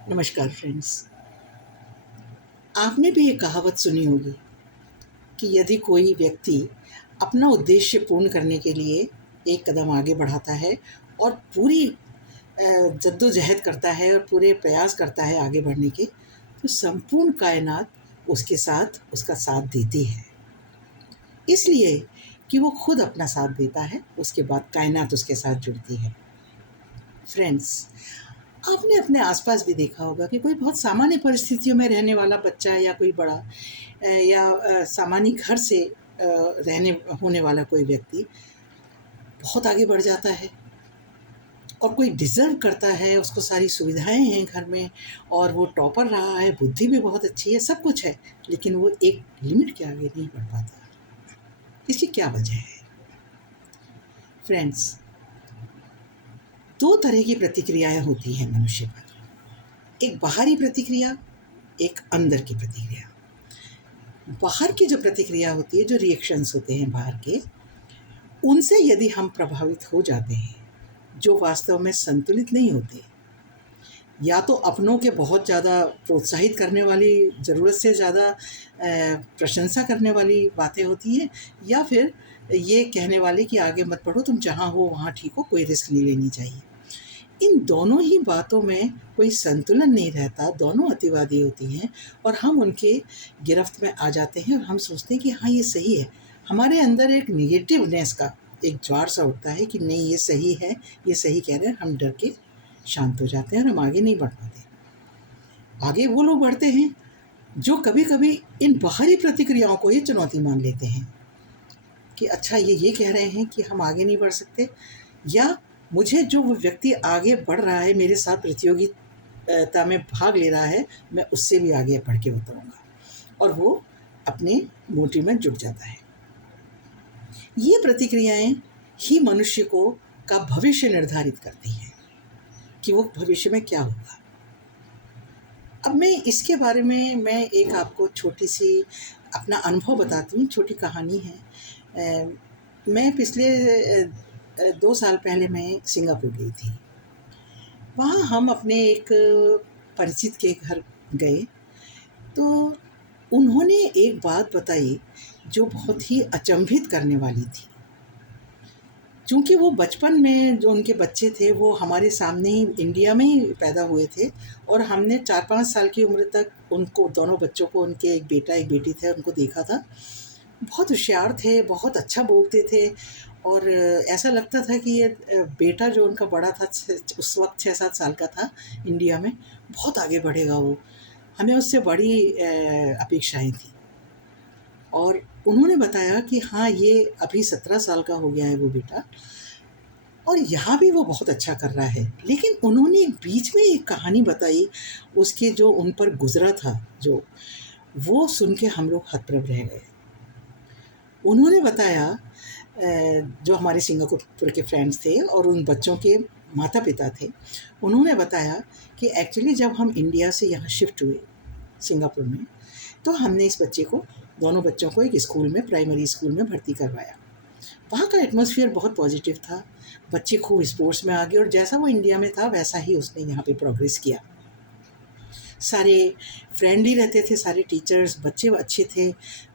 नमस्कार फ्रेंड्स। आपने भी ये कहावत सुनी होगी कि यदि कोई व्यक्ति अपना उद्देश्य पूर्ण करने के लिए एक कदम आगे बढ़ाता है और पूरी जद्दोजहद करता है और पूरे प्रयास करता है आगे बढ़ने के, तो संपूर्ण कायनात उसके साथ उसका साथ देती है। इसलिए कि वो खुद अपना साथ देता है, उसके बाद कायनात उसके साथ जुड़ती है। फ्रेंड्स, आपने अपने आसपास भी देखा होगा कि कोई बहुत सामान्य परिस्थितियों में रहने वाला बच्चा या कोई बड़ा या सामान्य घर से रहने होने वाला कोई व्यक्ति बहुत आगे बढ़ जाता है, और कोई डिज़र्व करता है, उसको सारी सुविधाएं हैं घर में और वो टॉपर रहा है, बुद्धि भी बहुत अच्छी है, सब कुछ है, लेकिन वो एक लिमिट के आगे नहीं बढ़ पाता। इसकी क्या वजह है? फ्रेंड्स, दो तरह की प्रतिक्रियाएं होती हैं मनुष्य पर। एक बाहरी प्रतिक्रिया, एक अंदर की प्रतिक्रिया। बाहर की जो प्रतिक्रिया होती है, जो रिएक्शंस होते हैं बाहर के, उनसे यदि हम प्रभावित हो जाते हैं, जो वास्तव में संतुलित नहीं होते, या तो अपनों के बहुत ज़्यादा प्रोत्साहित करने वाली, ज़रूरत से ज़्यादा प्रशंसा करने वाली बातें होती हैं, या फिर ये कहने वाले कि आगे मत बढ़ो, तुम जहाँ हो वहाँ ठीक हो, कोई रिस्क नहीं लेनी चाहिए। इन दोनों ही बातों में कोई संतुलन नहीं रहता, दोनों अतिवादी होती हैं और हम उनके गिरफ्त में आ जाते हैं और हम सोचते हैं कि हाँ, ये सही है। हमारे अंदर एक नेगेटिवनेस का एक ज्वार सा उठता है कि नहीं, ये सही है, ये सही कह रहे हैं। हम डर के शांत हो जाते हैं और हम आगे नहीं बढ़ पाते। आगे वो लोग बढ़ते हैं जो कभी-कभी इन बाहरी प्रतिक्रियाओं को ही चुनौती मान लेते हैं कि अच्छा, ये कह रहे हैं कि हम आगे नहीं बढ़ सकते, या मुझे जो वो व्यक्ति आगे बढ़ रहा है, मेरे साथ प्रतियोगिता में भाग ले रहा है, मैं उससे भी आगे बढ़ के उतरूँगा, और वो अपने मोटिव में जुट जाता है। ये प्रतिक्रियाएं ही मनुष्य को का भविष्य निर्धारित करती हैं कि वो भविष्य में क्या होगा। अब मैं इसके बारे में एक आपको छोटी-सी अपना अनुभव बताती हूँ, छोटी कहानी है। मैं पिछले 2 साल पहले मैं सिंगापुर गई थी। वहाँ हम अपने एक परिचित के घर गए, तो उन्होंने एक बात बताई जो बहुत ही अचंभित करने वाली थी। चूँकि वो बचपन में जो उनके बच्चे थे, वो हमारे सामने ही इंडिया में ही पैदा हुए थे, और हमने 4-5 साल की उम्र तक उनको, दोनों बच्चों को, उनके एक बेटा एक बेटी थे, उनको देखा था। बहुत होशियार थे, बहुत अच्छा बोलते थे, और ऐसा लगता था कि ये बेटा जो उनका बड़ा था, उस वक़्त 6-7 साल का था, इंडिया में, बहुत आगे बढ़ेगा वो। हमें उससे बड़ी अपेक्षाएँ थी। और उन्होंने बताया कि हाँ, ये अभी 17 साल का हो गया है वो बेटा, और यहाँ भी वो बहुत अच्छा कर रहा है। लेकिन उन्होंने बीच में एक कहानी बताई, उसके जो उन पर गुज़रा था, जो वो सुन के हम लोग हतप्रभ रह गए। उन्होंने बताया, जो हमारे सिंगापुर के फ्रेंड्स थे और उन बच्चों के माता-पिता थे, उन्होंने बताया कि एक्चुअली जब हम इंडिया से यहाँ शिफ्ट हुए सिंगापुर में, तो हमने इस बच्चे को, दोनों बच्चों को एक स्कूल में, प्राइमरी स्कूल में भर्ती करवाया। वहाँ का एटमॉस्फेयर बहुत पॉजिटिव था, बच्चे खूब स्पोर्ट्स में आगे, और जैसा वो इंडिया में था वैसा ही उसने यहाँ पे प्रोग्रेस किया। सारे फ्रेंडली रहते थे, सारे टीचर्स, बच्चे अच्छे थे,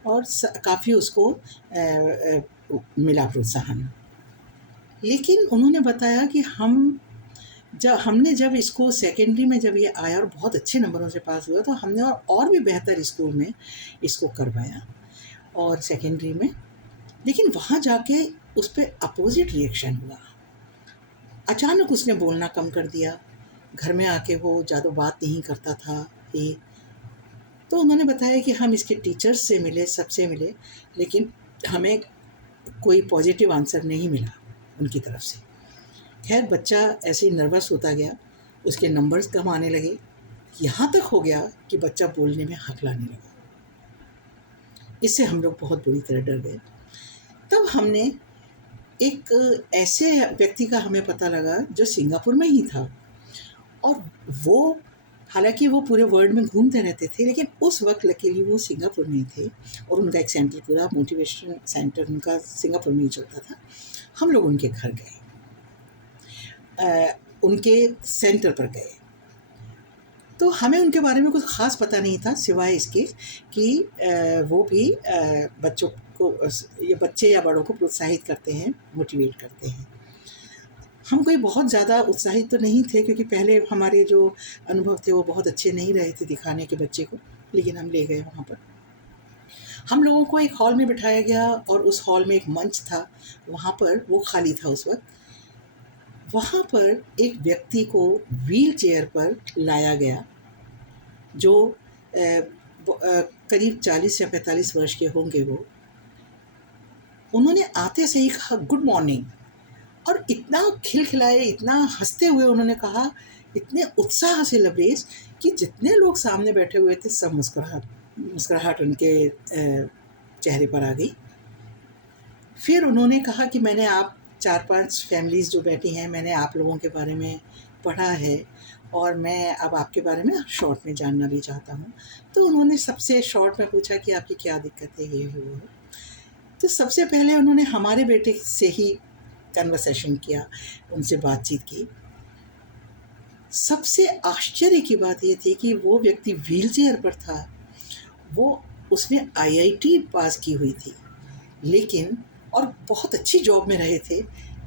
और काफ़ी उसको मिला प्रोत्साहन। लेकिन उन्होंने बताया कि हमने जब इसको सेकेंडरी में जब ये आया और बहुत अच्छे नंबरों से पास हुआ, तो हमने और भी बेहतर स्कूल में इसको करवाया, और सेकेंडरी में, लेकिन वहाँ जाके उस पे अपोज़िट रिएक्शन हुआ। अचानक उसने बोलना कम कर दिया, घर में आके वो ज़्यादा बात नहीं करता था ये। तो उन्होंने बताया कि हम इसके टीचर्स से मिले, सबसे मिले, लेकिन हमें कोई पॉज़िटिव आंसर नहीं मिला उनकी तरफ से। ख़ैर, बच्चा ऐसे ही नर्वस होता गया, उसके नंबर्स कम आने लगे, यहाँ तक हो गया कि बच्चा बोलने में हकलाने लगा। इससे हम लोग बहुत बुरी तरह डर गए। तब हमने एक ऐसे व्यक्ति का हमें पता लगा जो सिंगापुर में ही था, और वो, हालाँकि वो पूरे वर्ल्ड में घूमते रहते थे, लेकिन उस वक़्त लकीली वो सिंगापुर में ही थे, और उनका एक सेंटर, पूरा मोटिवेशन सेंटर उनका सिंगापुर में ही चलता था। हम लोग उनके घर गए, उनके सेंटर पर गए। तो हमें उनके बारे में कुछ ख़ास पता नहीं था सिवाय इसके कि वो भी बच्चों को ये बच्चे या बड़ों को प्रोत्साहित करते हैं, मोटिवेट करते हैं। हम कोई बहुत ज़्यादा उत्साहित तो नहीं थे क्योंकि पहले हमारे जो अनुभव थे वो बहुत अच्छे नहीं रहे थे दिखाने के बच्चे को, लेकिन हम ले गए वहाँ पर। हम लोगों को एक हॉल में बिठाया गया और उस हॉल में एक मंच था, वहाँ पर वो खाली था उस वक़्त। वहाँ पर एक व्यक्ति को व्हीलचेयर पर लाया गया जो करीब 40 या 45 वर्ष के होंगे वो। उन्होंने आते से ही कहा गुड मॉर्निंग और इतना खिलखिलाए, इतना हँसते हुए उन्होंने कहा, इतने उत्साह से लबरेज कि जितने लोग सामने बैठे हुए थे सब मुस्कुराहट उनके चेहरे पर आ गई। फिर उन्होंने कहा कि मैंने आप 4-5 फैमिलीज़ जो बैठी हैं, मैंने आप लोगों के बारे में पढ़ा है और मैं अब आपके बारे में शॉर्ट में जानना भी चाहता हूँ। तो उन्होंने सबसे शॉर्ट में पूछा कि आपकी क्या दिक्कत है, ये वो है। तो सबसे पहले उन्होंने हमारे बेटे से ही कन्वर्सेशन किया, उनसे बातचीत की। सबसे आश्चर्य की बात ये थी कि वो व्यक्ति व्हीलचेयर पर था, उसने आईआईटी पास की हुई थी, लेकिन और बहुत अच्छी जॉब में रहे थे,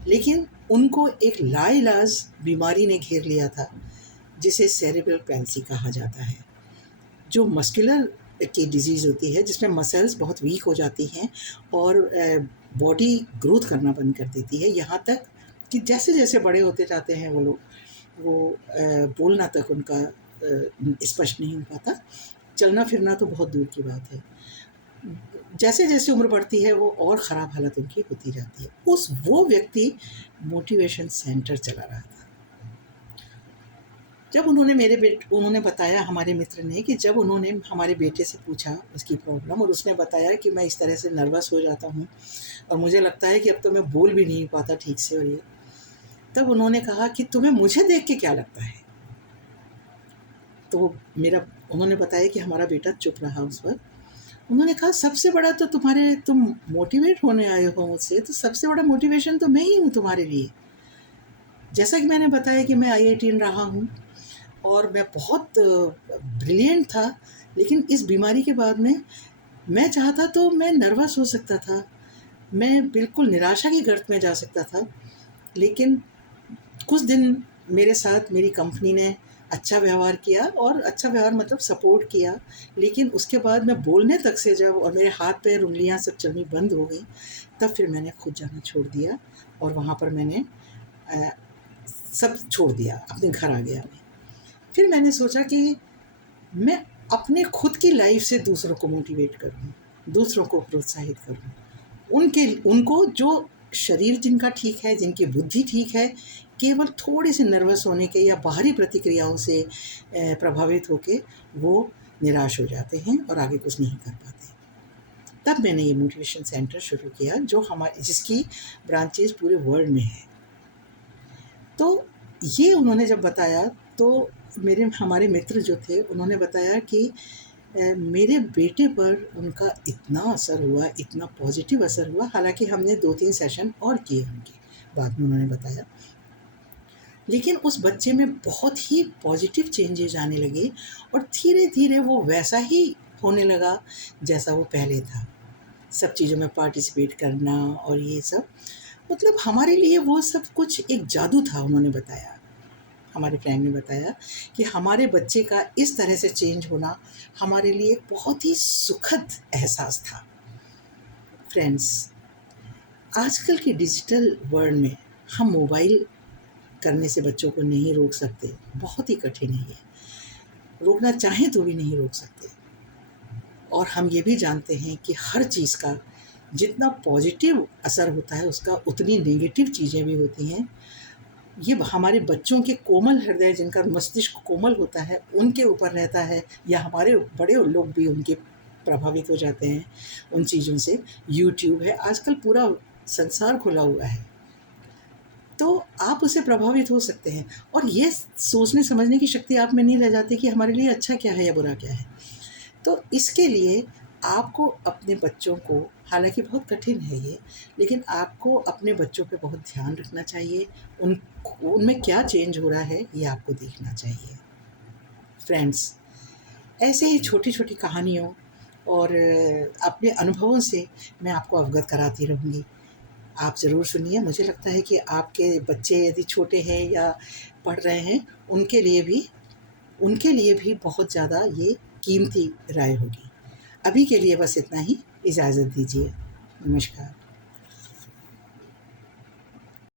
लेकिन उनको एक लाइलाज बीमारी ने घेर लिया था, जिसे सेरेब्रल पैल्सी कहा जाता है, जो मस्कुलर की डिज़ीज़ होती है, जिसमें मसल्स बहुत वीक हो जाती हैं और बॉडी ग्रोथ करना बंद कर देती है, यहाँ तक कि जैसे-जैसे बड़े होते जाते हैं वो लोग, वो बोलना तक उनका स्पष्ट नहीं हो पाता, चलना-फिरना तो बहुत दूर की बात है। जैसे-जैसे उम्र बढ़ती है वो और ख़राब हालत उनकी होती जाती है। वो व्यक्ति मोटिवेशन सेंटर चला रहा था। जब उन्होंने बताया हमारे मित्र ने कि जब उन्होंने हमारे बेटे से पूछा उसकी प्रॉब्लम और उसने बताया कि मैं इस तरह से नर्वस हो जाता हूँ और मुझे लगता है कि अब तो मैं बोल भी नहीं पाता ठीक से और ये, तब उन्होंने कहा कि तुम्हें मुझे देख के क्या लगता है? तो उन्होंने बताया कि हमारा बेटा चुप रहा उस वक़्त। उन्होंने कहा सबसे बड़ा तो तुम मोटिवेट होने आए हो मुझसे, तो सबसे बड़ा मोटिवेशन तो मैं ही हूँ तुम्हारे लिए। जैसा कि मैंने बताया कि मैं आईआईटीएन रहा हूँ और मैं बहुत ब्रिलियंट था, लेकिन इस बीमारी के बाद में मैं चाहता तो मैं नर्वस हो सकता था, मैं बिल्कुल निराशा की गर्त में जा सकता था, लेकिन कुछ दिन मेरे साथ मेरी कंपनी ने अच्छा व्यवहार किया और अच्छा व्यवहार मतलब सपोर्ट किया, लेकिन उसके बाद मैं बोलने तक से जब और मेरे हाथ पैर उंगलियां सब चलनी बंद हो गई, तब फिर मैंने खुद जाना छोड़ दिया और वहाँ पर मैंने सब छोड़ दिया, अपने घर आ गया मैं। फिर मैंने सोचा कि मैं अपने खुद की लाइफ से दूसरों को मोटिवेट करूँ, दूसरों को प्रोत्साहित करूँ, उनको जो शरीर जिनका ठीक है, जिनकी बुद्धि ठीक है, केवल थोड़े से नर्वस होने के या बाहरी प्रतिक्रियाओं से प्रभावित होके वो निराश हो जाते हैं और आगे कुछ नहीं कर पाते। तब मैंने ये मोटिवेशन सेंटर शुरू किया जिसकी ब्रांचेस पूरे वर्ल्ड में है। तो ये उन्होंने जब बताया तो हमारे मित्र जो थे उन्होंने बताया कि मेरे बेटे पर उनका इतना असर हुआ, इतना पॉजिटिव असर हुआ, हालाँकि हमने 2-3 सेशन और किए उनके, बाद में उन्होंने बताया। लेकिन उस बच्चे में बहुत ही पॉजिटिव चेंजेज़ आने लगे और धीरे-धीरे वो वैसा ही होने लगा जैसा वो पहले था। सब चीज़ों में पार्टिसिपेट करना और ये सब, मतलब हमारे लिए वो सब कुछ एक जादू था। उन्होंने बताया, हमारे फ्रेंड ने बताया कि हमारे बच्चे का इस तरह से चेंज होना हमारे लिए बहुत ही सुखद एहसास था। फ्रेंड्स, आजकल के डिजिटल वर्ल्ड में हम मोबाइल करने से बच्चों को नहीं रोक सकते, बहुत ही कठिन है ये, रोकना चाहें तो भी नहीं रोक सकते। और हम ये भी जानते हैं कि हर चीज़ का जितना पॉजिटिव असर होता है उसका उतनी नेगेटिव चीज़ें भी होती हैं। ये हमारे बच्चों के कोमल हृदय, जिनका मस्तिष्क कोमल होता है, उनके ऊपर रहता है, या हमारे बड़े लोग भी उनके प्रभावित हो जाते हैं उन चीज़ों से। यूट्यूब है, आजकल पूरा संसार खुला हुआ है, तो आप उससे प्रभावित हो सकते हैं और ये सोचने समझने की शक्ति आप में नहीं रह जाती कि हमारे लिए अच्छा क्या है या बुरा क्या है। तो इसके लिए आपको अपने बच्चों को, हालाँकि बहुत कठिन है ये, लेकिन आपको अपने बच्चों पे बहुत ध्यान रखना चाहिए। उनमें क्या चेंज हो रहा है ये आपको देखना चाहिए। फ्रेंड्स। ऐसे ही छोटी-छोटी कहानियों और अपने अनुभवों से मैं आपको अवगत कराती रहूँगी। आप ज़रूर सुनिए, मुझे लगता है कि आपके बच्चे यदि छोटे हैं या पढ़ रहे हैं, उनके लिए भी बहुत ज़्यादा ये कीमती राय होगी। अभी के लिए बस इतना ही, इजाज़त दीजिए। नमस्कार।